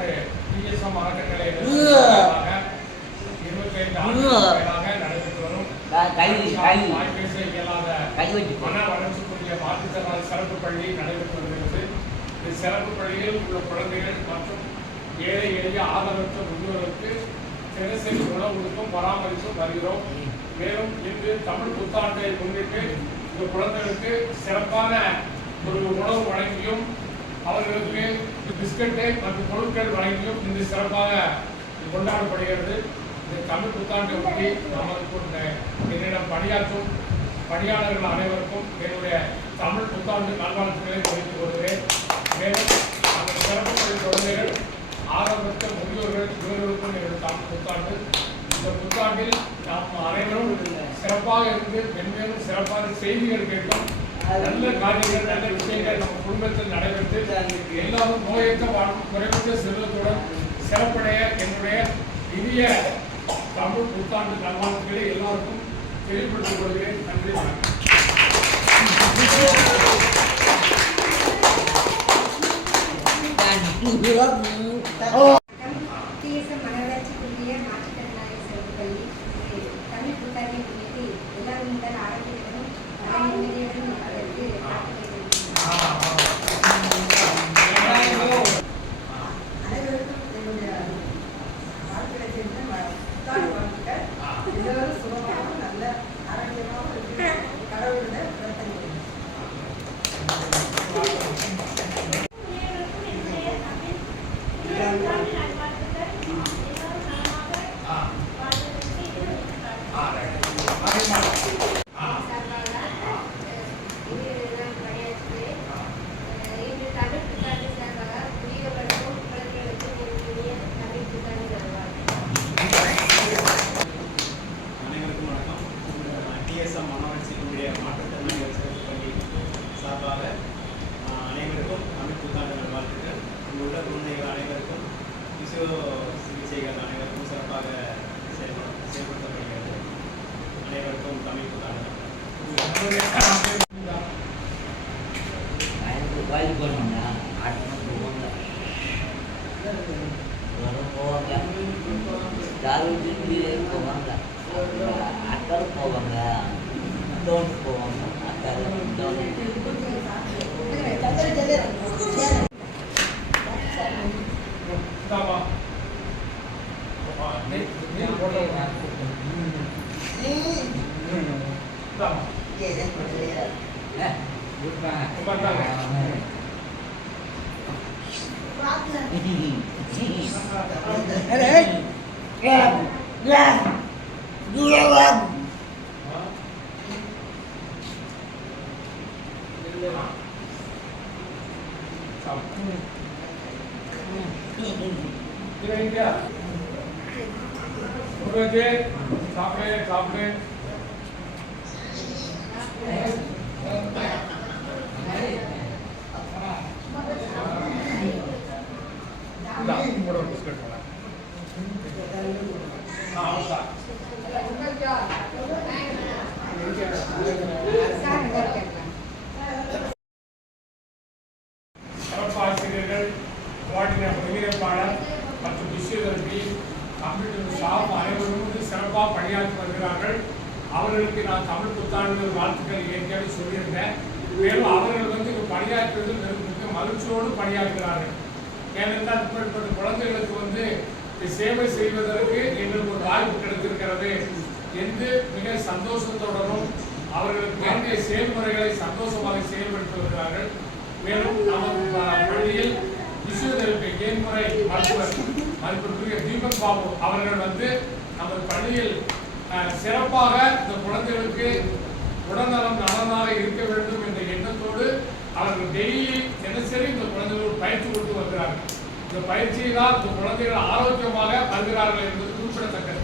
நமது டிஎஸ்எம் அறக்கட்டளை 25 ஆண்டுகளாக நடைபெற்று வரும் வாய்ப்பேச இயலாத மன வளர்ச்சிக்குரிய மாற்றுத்திறனாளி சிறப்பு பள்ளி நடைபெற்று வருகிறது. இந்த சிறப்பு பள்ளியில் உள்ள குழந்தைகள் மற்றும் ஏழை எளிய ஆதரவற்ற முதியோருக்கு தினசரி உணவு கொடுத்தும் பராமரித்தும் வருகிறோம். மேலும் இன்று தமிழ் புத்தாண்டை முன்னிட்டு இந்த குழந்தைகளுக்கு சிறப்பான ஒரு உணவு வழங்கியும் அவர்களுக்கு பிஸ்கட்டு மற்றும் பொருட்கள் வழங்கியும் இன்று சிறப்பாக கொண்டாடப்படுகிறது. இந்த தமிழ் புத்தாண்டை ஒட்டி நமக்கு என்னிடம் பணியாற்றும் பணியாளர்கள் அனைவருக்கும் என்னுடைய தமிழ் புத்தாண்டு நல்வாழ்த்துக்களை தெரிவித்துக் கொள்கிறேன். மேலும் அந்த சிறப்பு பள்ளி குழந்தைகள் ஆரம்பத்த முதியோர்கள் இவர்களுக்கும் என்னுடைய தமிழ் புத்தாண்டு. இந்த புத்தாண்டில் நாம் அனைவரும் சிறப்பாக இருந்து மென்மேலும் சிறப்பான செய்திகள் கேட்டும் நல்ல காரியங்கள் நல்ல விஷயங்கள் நம்ம குடும்பத்தில் நடைபெற்று எல்லாரும் நோயற்ற வாழ்வு குறைவற்ற செல்வத்துடன் சிறப்படைய என்னுடைய இனிய தமிழ் புத்தாண்டு நல்வாழ்த்துக்களை எல்லாருக்கும் தெளிவுபடுத்திக் கொள்கிறேன். நன்றி, வணக்கம். டிஎஸ்எம் மனவளர்ச்சிக்குரிய மாற்றுத்திறனாளி சிறப்பு பள்ளி தமிழ் புத்தாண்டை முன்னிட்டு எல்லாரும் முதல் ஆரோக்கியத்துடனும் நிம்மதியுடன் அதற்கு அனைவருக்கும் என்னுடைய வாழ்க்கையை சேர்ந்த புத்தாண்டு வாழ்த்துக்கள். எல்லோரும் சுகமாகவும் நல்ல ஆரோக்கியமாகவும் இருக்கு கடவுளுடைய பிரார்த்தனை. டிஎஸ்எம் மனவளர்ச்சிக்குரிய மாற்றுத்திறனாளிகள் சிறப்பு பள்ளி சார்பாக அனைவருக்கும் தமிழ் புத்தாண்டு நல்வாழ்த்துக்கள். இங்குள்ள குழந்தைகள் அனைவருக்கும் பிசியோ சிகிச்சைகள் அனைவருக்கும் சிறப்பாக செயல்படுத்தப்படுகிறது. அனைவருக்கும் தமிழ் புத்தாண்டு அக்கறை போவாங்க, டோன் போவாங்க, அக்கறை சாப்பிடு பிஸ்கட் ஆசிரியர்கள், ஒருங்கிணைப்பாளர் மற்றும் பிசியோதெரபி கம்ப்யூட்டர் ஸ்டாஃப் அனைவரும் சிறப்பாக பணியாற்றி வருகிறார்கள். அவர்களுக்கு நான் தமிழ் புத்தாண்டு வாழ்த்துக்கள் ஏற்கனவே சொல்லியிருந்தேன். மேலும் அவர்கள் பணியாற்றுவது மிக மகிழ்ச்சியோடு பணியாற்றுகிறார்கள். ஏனென்றால் இப்படிப்பட்ட குழந்தைகளுக்கு சேவை செய்வதற்கு எங்களுக்கு ஒரு வாய்ப்பு கிடைத்திருக்கிறது என்று மிக சந்தோஷத்துடனும் அவர்களுக்கு வேண்டிய செயல்முறைகளை சந்தோஷமாக செயல்படுத்தி வருகிறார்கள். மேலும் நமது பள்ளியில் பிசியோதெரபி ஏன்முறை மருத்துவர் மதிப்பிற்குரிய தீபக் பாபு அவர்கள் நமது பள்ளியில் சிறப்பாக இந்த குழந்தைகளுக்கு உடல்நலம் நலனாக இருக்க வேண்டும் என்ற எண்ணத்தோடு அவர்கள் டெய்லி தினசரி இந்த குழந்தைகளுக்கு பயிற்சி கொடுத்து வருகிறார்கள். இந்த பயிற்சியினால் இந்த குழந்தைகள் ஆரோக்கியமாக வருகிறார்கள் என்பது குறிப்பிடத்தக்கது.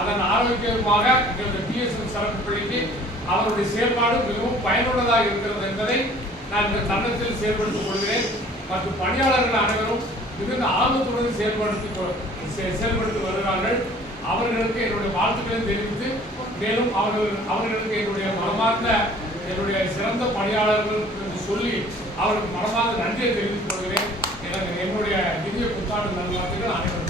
அதன் ஆரோக்கியமாக இந்த டிஎஸ்எம் சிறப்பு பள்ளிக்கு அவருடைய செயல்பாடு மிகவும் பயனுள்ளதாக இருக்கிறது என்பதை நான் இந்த தருணத்தில் செயல்படுத்திக் கொள்கிறேன். மற்றும் பணியாளர்கள் அனைவரும் மிகுந்த ஆர்வத்துடன் செயல்படுத்தி வருகிறார்கள். அவர்களுக்கு என்னுடைய வாழ்த்துக்களை தெரிவித்து மேலும் அவர்களுக்கு என்னுடைய மனமார்ந்த என்னுடைய சிறந்த பணியாளர்கள் என்று சொல்லி அவருக்கு மனமார்ந்த நன்றியை தெரிவித்துக் கொள்கிறேன். எனக்கு என்னுடைய இனிய புத்தாண்டு நல்வாழ்த்துக்கள் அனைவருக்கும்.